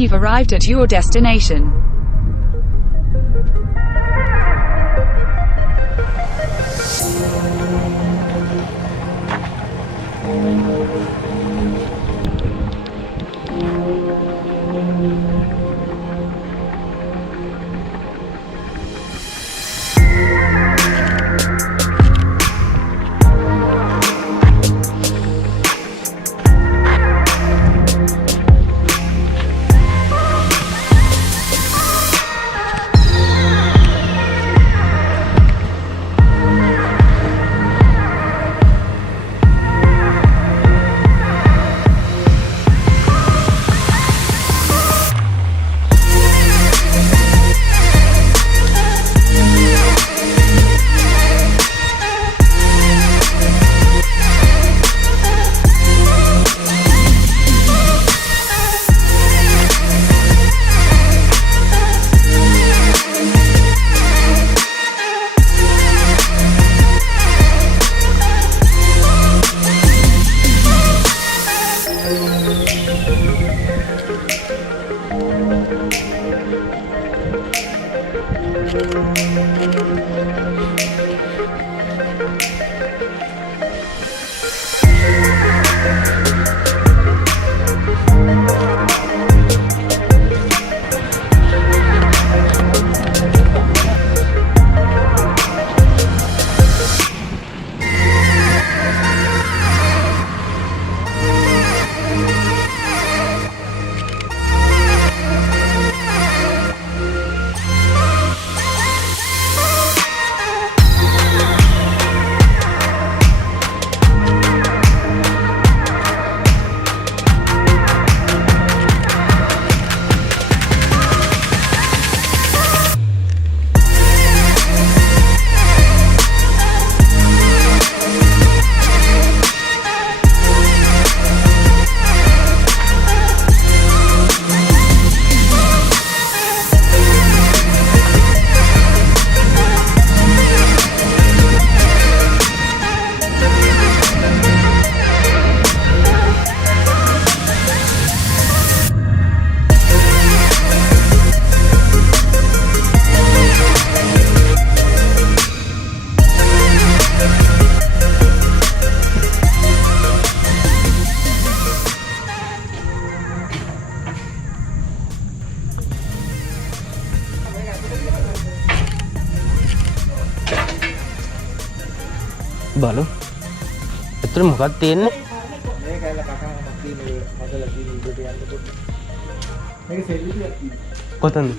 You've arrived at your destination. බලමු. ඇත්තට මොකක්ද තියෙන්නේ? කොතනද?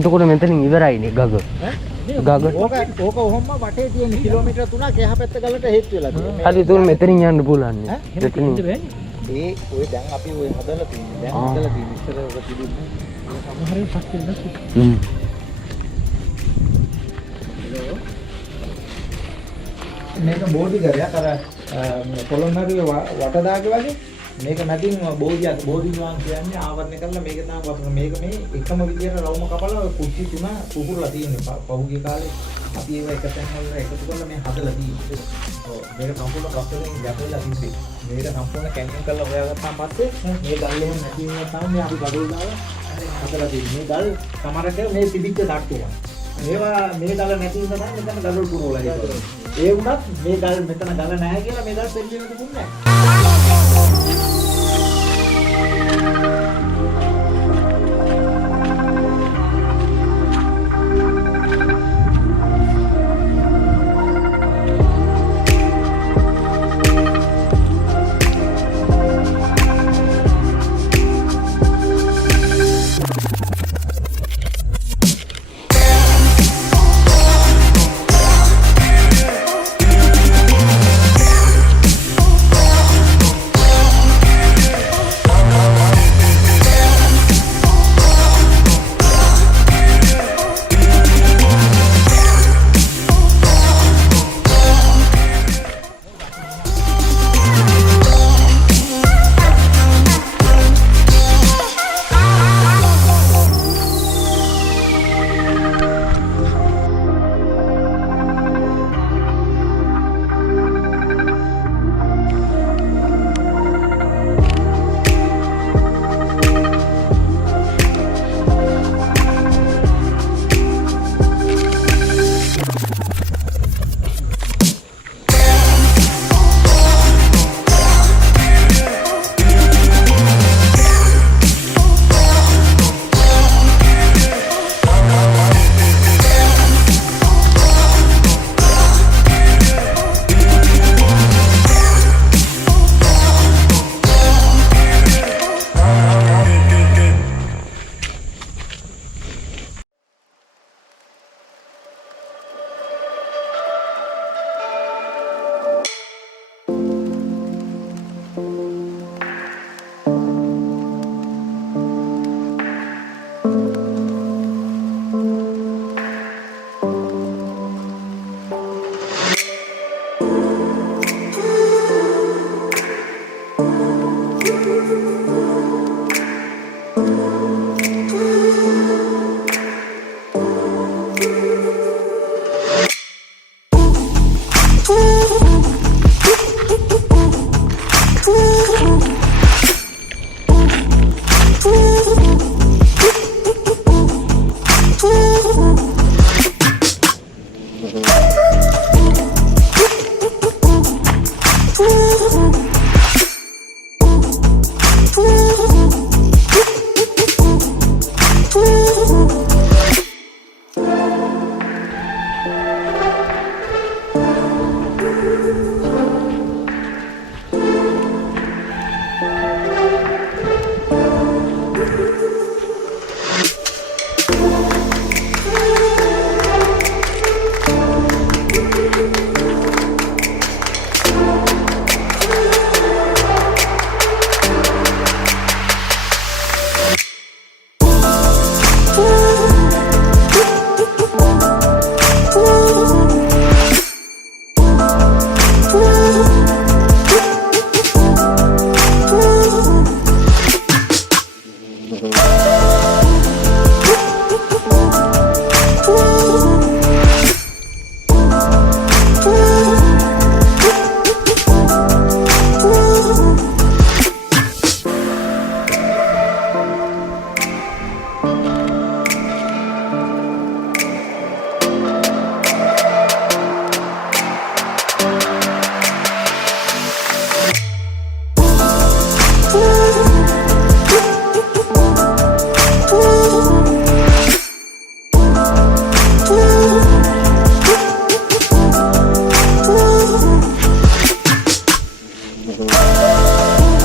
එතකොට මෙතනින් ඉවරයිනේ ගග. ගග. ඕක ඔහොම වටේ තියෙන කිලෝමීටර් 3ක් එහා පැත්ත ගලට හේතු වෙලා තියෙනවා. හරි ඒක මෙතනින් යන්න පුළුවන් නේ. මෙතනින්. ඒ ඔය දැන් අපි ඔය හදලා තියෙන්නේ. දැන් හදලා තියෙන්නේ ඉස්සර ඔක තිබුණේ. සමහරේ ශක්තිය නැති. මේක බෝධිගරයක් අර පොළොන්නරුවේ වටදාගේ වගේ මේක මැදින් බෝධියක් බෝධි වහන්සේ ආවරණය කරලා මේක තමයි මේක මේ එකම විදියට රවුම කපලා කුටි තුන පුපුරලා තියෙනවා. පහුගිය කාලේ අපි ඒව එක තැන් වල එකතු කරලා මේ හදලා තියෙන්නේ. ඔව් මේක සම්පූර්ණ පස්සෙන් ගැටලා තිබ්බේ. මේක සම්පූර්ණ කැන්සල් කරලා හොයාගත්තාන් පස්සේ මේ ගල් එහෙම නැති වුණා තමයි මේ අපි බඩුව දාලා හදලා තියෙන්නේ. මේ ගල් සමහරට මේ තිබිච්ච තට්ටුව. මේවා මේ ගල නැති නිසා තමයි මෙතන ගලවල් පුරවලා ඉන්නේ. ඒ වුණත් මේ ගල් මෙතන ගල නැහැ කියලා මේ ගල් පෙළියෙම තිබුණේ නැහැ. Woo! Thank you.